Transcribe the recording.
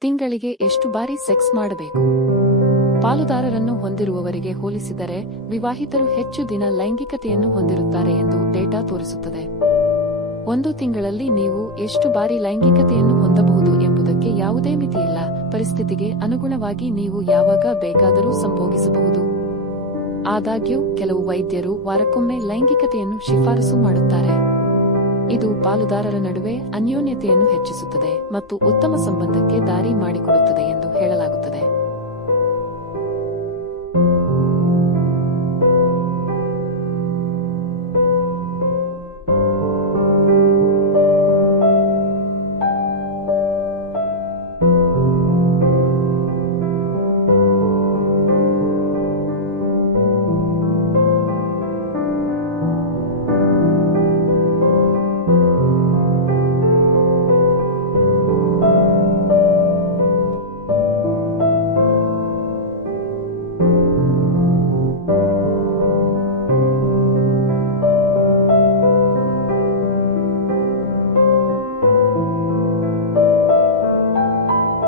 ತಿಂಗಳಿಗೆ ಎಷ್ಟು ಬಾರಿ ಸೆಕ್ಸ್ ಮಾಡಬೇಕು? ಪಾಲುದಾರರನ್ನು ಹೊಂದಿರುವವರಿಗೆ ಹೋಲಿಸಿದರೆ ವಿವಾಹಿತರು ಹೆಚ್ಚು ದಿನ ಲೈಂಗಿಕತೆಯನ್ನು ಹೊಂದಿರುತ್ತಾರೆ ಎಂದು ಡೇಟಾ ತೋರಿಸುತ್ತದೆ. ಒಂದು ತಿಂಗಳಲ್ಲಿ ನೀವು ಎಷ್ಟು ಬಾರಿ ಲೈಂಗಿಕತೆಯನ್ನು ಹೊಂದಬಹುದು ಎಂಬುದಕ್ಕೆ ಯಾವುದೇ ಮಿತಿಯಿಲ್ಲ. ಪರಿಸ್ಥಿತಿಗೆ ಅನುಗುಣವಾಗಿ ನೀವು ಯಾವಾಗ ಬೇಕಾದರೂ ಸಂಭೋಗಿಸಬಹುದು. ಆದಾಗ್ಯೂ ಕೆಲವು ವೈದ್ಯರು ವಾರಕ್ಕೊಮ್ಮೆ ಲೈಂಗಿಕತೆಯನ್ನು ಶಿಫಾರಸು ಮಾಡುತ್ತಾರೆ. ಇದು ಪಾಲುದಾರರ ನಡುವೆ ಅನ್ಯೋನ್ಯತೆಯನ್ನು ಹೆಚ್ಚಿಸುತ್ತದೆ ಮತ್ತು ಉತ್ತಮ ಸಂಬಂಧಕ್ಕೆ ದಾರಿ